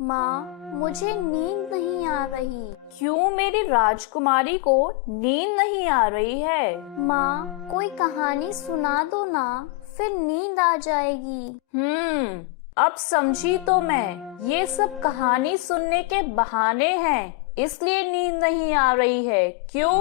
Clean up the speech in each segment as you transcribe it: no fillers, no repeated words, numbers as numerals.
माँ, मुझे नींद नहीं आ रही। क्यों मेरी राजकुमारी को नींद नहीं आ रही है? माँ, कोई कहानी सुना दो ना, फिर नींद आ जाएगी। अब समझी तो मैं। ये सब कहानी सुनने के बहाने हैं, इसलिए नींद नहीं आ रही है। क्यों?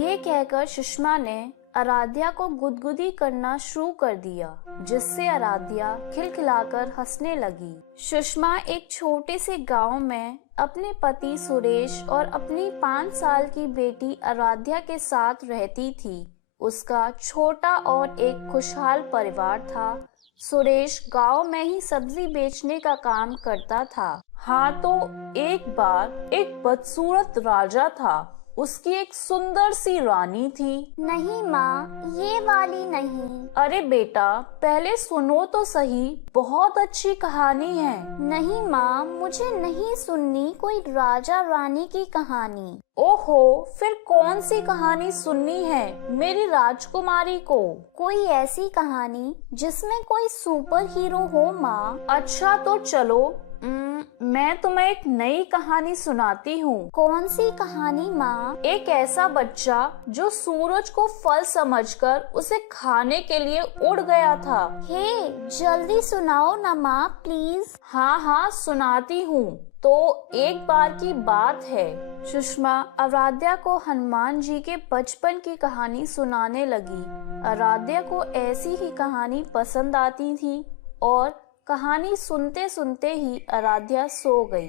ये कहकर सुषमा ने आराध्या को गुदगुदी करना शुरू कर दिया, जिससे आराध्या खिलखिलाकर हंसने लगी। सुषमा एक छोटे से गांव में अपने पति सुरेश और अपनी 5 साल की बेटी आराध्या के साथ रहती थी। उसका छोटा और एक खुशहाल परिवार था। सुरेश गांव में ही सब्जी बेचने का काम करता था। हाँ, तो एक बार एक बदसूरत राजा था। उसकी एक सुंदर सी रानी थी। नहीं माँ, ये वाली नहीं। अरे बेटा, पहले सुनो तो सही, बहुत अच्छी कहानी है। नहीं माँ, मुझे नहीं सुननी कोई राजा रानी की कहानी। ओहो, फिर कौन सी कहानी सुननी है मेरी राजकुमारी को? कोई ऐसी कहानी जिसमें कोई सुपर हीरो हो माँ। अच्छा तो चलो, मैं तुम्हें एक नई कहानी सुनाती हूँ। कौन सी कहानी माँ? एक ऐसा बच्चा जो सूरज को फल समझकर उसे खाने के लिए उड़ गया था। हे, जल्दी सुनाओ ना माँ, प्लीज। हाँ, सुनाती हूँ। तो एक बार की बात है, सुषमा आराध्या को हनुमान जी के बचपन की कहानी सुनाने लगी। आराध्या को ऐसी ही कहानी पसंद आती थी और कहानी सुनते सुनते ही आराध्या सो गई।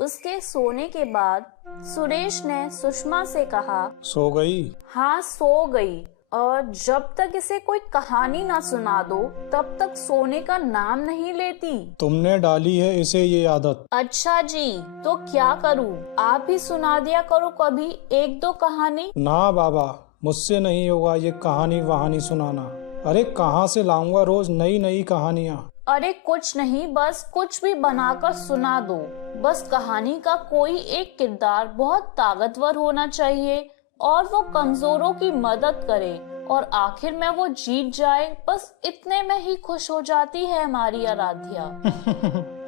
उसके सोने के बाद सुरेश ने सुषमा से कहा, सो गई? हाँ, सो गई। और जब तक इसे कोई कहानी ना सुना दो तब तक सोने का नाम नहीं लेती। तुमने डाली है इसे ये आदत। अच्छा जी, तो क्या करूँ? आप भी सुना दिया करो कभी 1-2 कहानी। ना बाबा, मुझसे नहीं होगा ये कहानी वहानी सुनाना। अरे कहाँ से लाऊंगा रोज नई नई कहानियाँ? अरे कुछ नहीं, बस कुछ भी बनाकर सुना दो। बस कहानी का कोई एक किरदार बहुत ताकतवर होना चाहिए और वो कमजोरों की मदद करे और आखिर में वो जीत जाए। बस इतने में ही खुश हो जाती है हमारी आराध्या।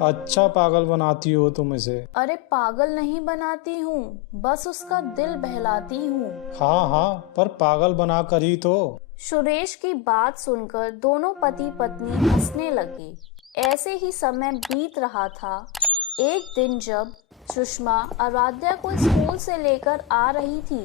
अच्छा पागल बनाती हो तुम इसे। अरे पागल नहीं बनाती हूँ, बस उसका दिल बहलाती हूँ। हाँ, पर पागल बना कर ही तो। सुरेश की बात सुनकर दोनों पति पत्नी हंसने लगे। ऐसे ही समय बीत रहा था। एक दिन जब सुषमा आराध्या को स्कूल से लेकर आ रही थी,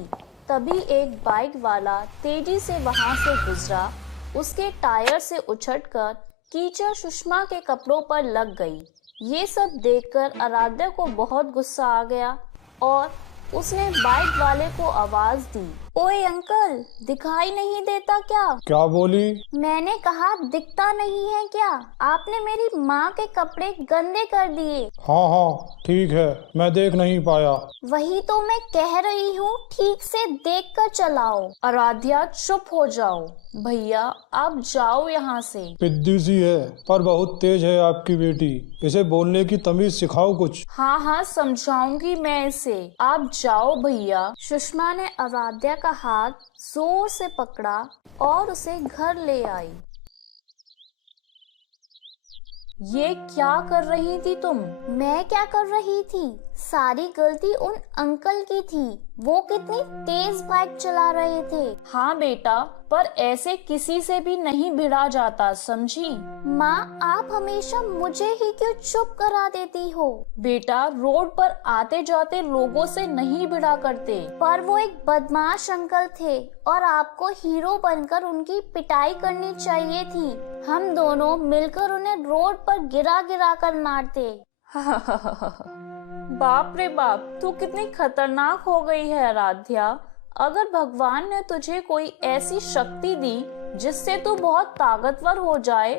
तभी एक बाइक वाला तेजी से वहां से गुजरा। उसके टायर से उछटकर कीचड़ सुषमा के कपड़ों पर लग गई। ये सब देखकर आराध्या को बहुत गुस्सा आ गया और उसने बाइक वाले को आवाज दी, ओए अंकल, दिखाई नहीं देता क्या? क्या बोली? मैंने कहा दिखता नहीं है क्या? आपने मेरी माँ के कपड़े गंदे कर दिए। हाँ, ठीक है, मैं देख नहीं पाया। वही तो मैं कह रही हूँ, ठीक से देख कर चलाओ। आराध्या चुप हो जाओ। भैया आप जाओ यहाँ से। पिद्दी सी है पर बहुत तेज है आपकी बेटी। इसे बोलने की तमीज सिखाओ कुछ। हाँ, समझाऊंगी मैं इसे। आप जाओ भैया। सुषमा ने आराध्या का हाथ जोर से पकड़ा और उसे घर ले आई। ये क्या कर रही थी तुम? मैं क्या कर रही थी? सारी गलती उन अंकल की थी। वो कितनी तेज बाइक चला रहे थे। हाँ बेटा, पर ऐसे किसी से भी नहीं भिड़ा जाता, समझी? माँ, आप हमेशा मुझे ही क्यों चुप करा देती हो? बेटा, रोड पर आते जाते लोगों से नहीं भिड़ा करते। पर वो एक बदमाश अंकल थे और आपको हीरो बनकर उनकी पिटाई करनी चाहिए थी। हम दोनों मिलकर उन्हें रोड पर गिरा गिरा कर मारते। बाप रे बाप, तू कितनी खतरनाक हो गई है आराध्या। अगर भगवान ने तुझे कोई ऐसी शक्ति दी जिससे तू बहुत ताकतवर हो जाए,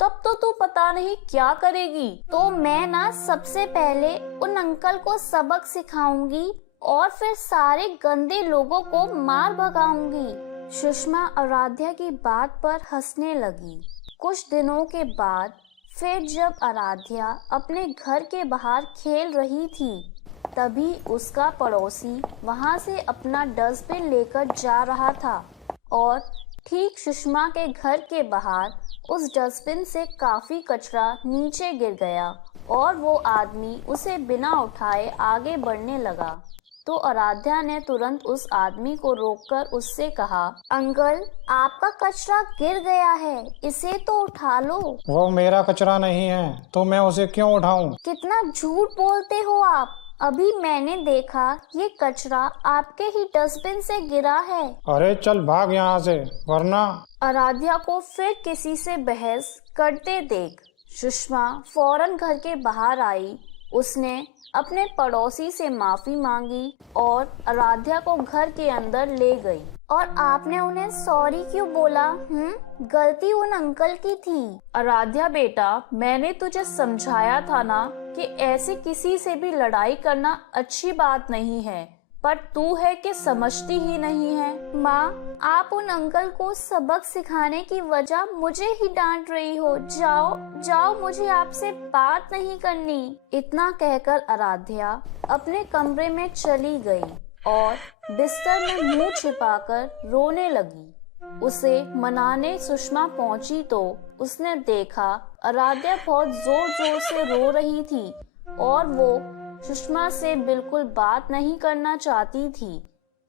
तब तो तू पता नहीं क्या करेगी। तो मैं ना सबसे पहले उन अंकल को सबक सिखाऊंगी और फिर सारे गंदे लोगों को मार भगाऊंगी। सुषमा आराध्या की बात पर हंसने लगी। कुछ दिनों के बाद फिर जब आराध्या अपने घर के बाहर खेल रही थी, तभी उसका पड़ोसी वहां से अपना डस्टबिन लेकर जा रहा था और ठीक सुषमा के घर के बाहर उस डस्टबिन से काफी कचरा नीचे गिर गया और वो आदमी उसे बिना उठाए आगे बढ़ने लगा। तो आराध्या ने तुरंत उस आदमी को रोककर उससे कहा, अंकल, आपका कचरा गिर गया है, इसे तो उठा लो। वो मेरा कचरा नहीं है, तो मैं उसे क्यों उठाऊं? कितना झूठ बोलते हो आप। अभी मैंने देखा ये कचरा आपके ही डस्टबिन से गिरा है। अरे चल भाग यहाँ से, वरना। आराध्या को फिर किसी से बहस करते देख सुषमा फौरन घर के बाहर आई। उसने अपने पड़ोसी से माफी मांगी और आराध्या को घर के अंदर ले गई। और आपने उन्हें सॉरी क्यों बोला? गलती उन अंकल की थी। आराध्या बेटा, मैंने तुझे समझाया था ना कि ऐसे किसी से भी लड़ाई करना अच्छी बात नहीं है, पर तू है कि समझती ही नहीं है। माँ, आप उन अंकल को सबक सिखाने की वजह मुझे ही डांट रही हो। जाओ जाओ, मुझे आपसे बात नहीं करनी। इतना कहकर आराध्या अपने कमरे में चली गई और बिस्तर में मुंह छिपाकर रोने लगी। उसे मनाने सुषमा पहुंची तो उसने देखा आराध्या बहुत जोर जोर से रो रही थी और वो सुषमा से बिल्कुल बात नहीं करना चाहती थी।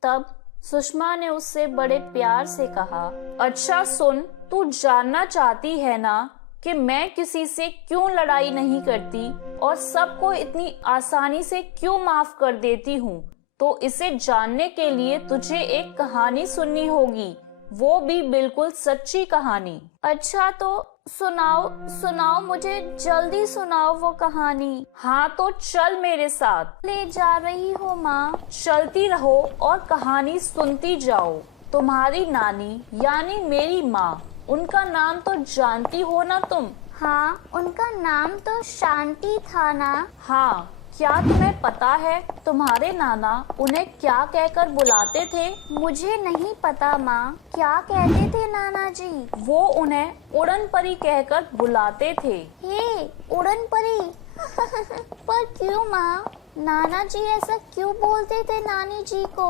तब सुषमा ने उससे बड़े प्यार से कहा, अच्छा सुन, तू जानना चाहती है ना कि मैं किसी से क्यों लड़ाई नहीं करती और सबको इतनी आसानी से क्यों माफ कर देती हूँ। तो इसे जानने के लिए तुझे एक कहानी सुननी होगी, वो भी बिल्कुल सच्ची कहानी। अच्छा तो सुनाओ सुनाओ, मुझे जल्दी सुनाओ वो कहानी। हाँ तो चल मेरे साथ। ले जा रही हो माँ। चलती रहो और कहानी सुनती जाओ। तुम्हारी नानी यानी मेरी माँ, उनका नाम तो जानती हो ना तुम? हाँ, उनका नाम तो शांति था ना। हाँ, क्या तुम्हें पता है तुम्हारे नाना उन्हें क्या कहकर बुलाते थे? मुझे नहीं पता माँ, क्या कहते थे नाना जी? वो उन्हें उड़न परी कहकर बुलाते थे। हे उड़न परी। पर क्यों माँ? नाना जी ऐसा क्यों बोलते थे नानी जी को?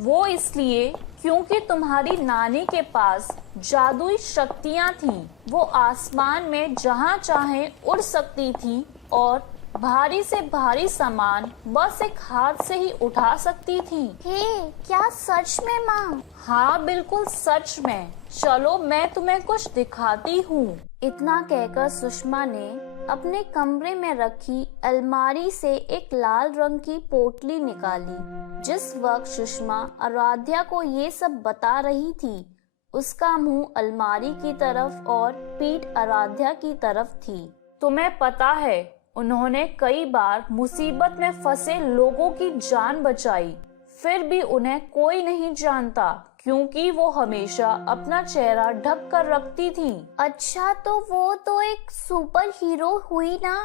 वो इसलिए क्योंकि तुम्हारी नानी के पास जादुई शक्तियाँ थीं। वो आसमान में जहाँ चाहे उड़ सकती थी और भारी से भारी सामान बस एक हाथ से ही उठा सकती थी। हे, क्या सच में माँ? हाँ बिल्कुल सच में। चलो मैं तुम्हें कुछ दिखाती हूँ। इतना कहकर सुषमा ने अपने कमरे में रखी अलमारी से एक लाल रंग की पोटली निकाली। जिस वक्त सुषमा आराध्या को ये सब बता रही थी, उसका मुंह अलमारी की तरफ और पीठ आराध्या की तरफ थी। तुम्हें पता है, उन्होंने कई बार मुसीबत में फंसे लोगों की जान बचाई, फिर भी उन्हें कोई नहीं जानता क्योंकि वो हमेशा अपना चेहरा ढक कर रखती थी। अच्छा तो वो तो एक सुपर हीरो हुई ना?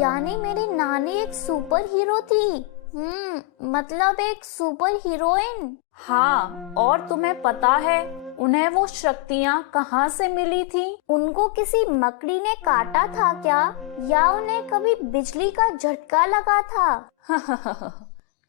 यानी मेरी नानी एक सुपर हीरो थी। मतलब एक सुपर हीरोइन। हाँ, और तुम्हें पता है उन्हें वो शक्तियाँ कहाँ से मिली थी? उनको किसी मकड़ी ने काटा था क्या, या उन्हें कभी बिजली का झटका लगा था?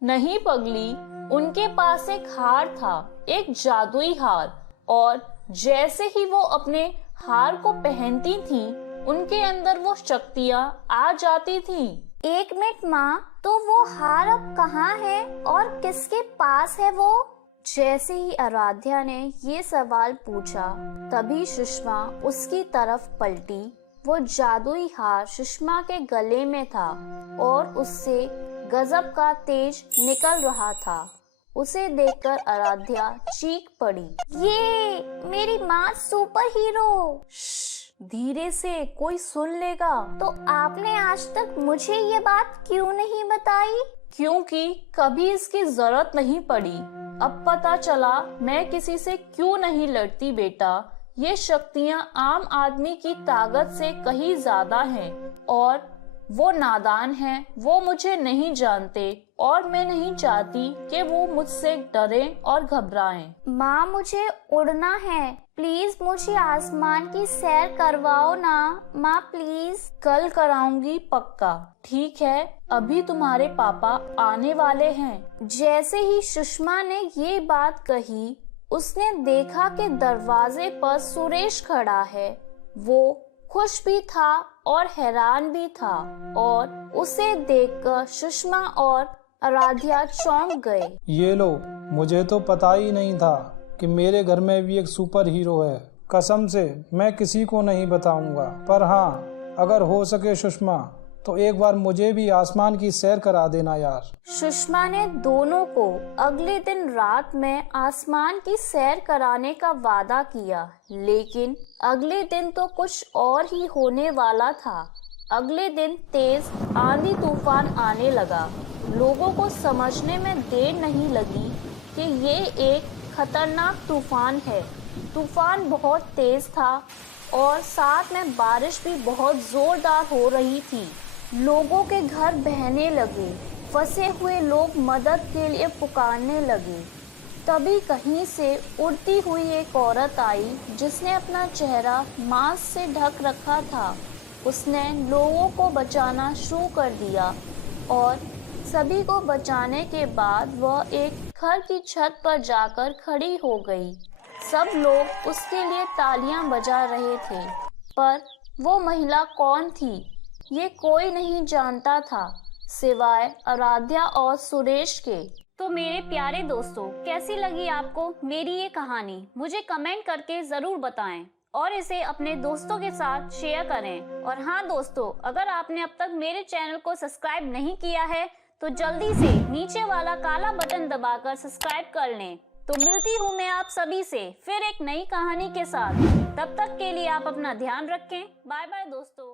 नहीं पगली, उनके पास एक हार था, एक जादुई हार, और जैसे ही वो अपने हार को पहनती थी, उनके अंदर वो शक्तियाँ आ जाती थी। एक मिनट माँ, तो वो हार अब कहाँ है और किसके पास है वो? जैसे ही आराध्या ने ये सवाल पूछा, तभी सुषमा उसकी तरफ पलटी। वो जादुई हार सुषमा के गले में था और उससे गजब का तेज निकल रहा था। उसे देखकर आराध्या चीख पड़ी, ये मेरी माँ सुपर हीरो। धीरे से, कोई सुन लेगा। तो आपने आज तक मुझे ये बात क्यों नहीं बताई? क्योंकि कभी इसकी जरूरत नहीं पड़ी। अब पता चला मैं किसी से क्यों नहीं लड़ती बेटा। ये शक्तियाँ आम आदमी की ताकत से कहीं ज्यादा हैं और वो नादान हैं, वो मुझे नहीं जानते और मैं नहीं चाहती कि वो मुझसे डरें और घबराएं। माँ, मुझे उड़ना है, प्लीज मुझे आसमान की सैर करवाओ ना माँ, प्लीज। कल कराऊंगी पक्का, ठीक है? अभी तुम्हारे पापा आने वाले हैं। जैसे ही सुषमा ने ये बात कही, उसने देखा कि दरवाजे पर सुरेश खड़ा है। वो खुश भी था और हैरान भी था, और उसे देखकर सुषमा और आराध्या चौंक गए। ये लो, मुझे तो पता ही नहीं था कि मेरे घर में भी एक सुपर हीरो है। कसम से मैं किसी को नहीं बताऊंगा, पर हाँ, अगर हो सके सुषमा तो एक बार मुझे भी आसमान की सैर करा देना यार। सुषमा ने दोनों को अगले दिन रात में आसमान की सैर कराने का वादा किया, लेकिन अगले दिन तो कुछ और ही होने वाला था। अगले दिन तेज आंधी तूफान आने लगा। लोगों को समझने में देर नहीं लगी कि ये एक खतरनाक तूफान है। तूफान बहुत तेज था और साथ में बारिश भी बहुत जोरदार हो रही थी। लोगों के घर बहने लगे, फंसे हुए लोग मदद के लिए पुकारने लगे। तभी कहीं से उड़ती हुई एक औरत आई जिसने अपना चेहरा मास्क से ढक रखा था। उसने लोगों को बचाना शुरू कर दिया और सभी को बचाने के बाद वह एक घर की छत पर जाकर खड़ी हो गई। सब लोग उसके लिए तालियां बजा रहे थे, पर वो महिला कौन थी ये कोई नहीं जानता था सिवाय आराध्या और सुरेश के। तो मेरे प्यारे दोस्तों, कैसी लगी आपको मेरी ये कहानी? मुझे कमेंट करके ज़रूर बताएं और इसे अपने दोस्तों के साथ शेयर करें। और हाँ दोस्तों, अगर आपने अब तक मेरे चैनल को सब्सक्राइब नहीं किया है तो जल्दी से नीचे वाला काला बटन दबाकर सब्सक्राइब कर लें। तो मिलती हूँ मैं आप सभी से फिर एक नई कहानी के साथ। तब तक के लिए आप अपना ध्यान रखें। बाय बाय दोस्तों।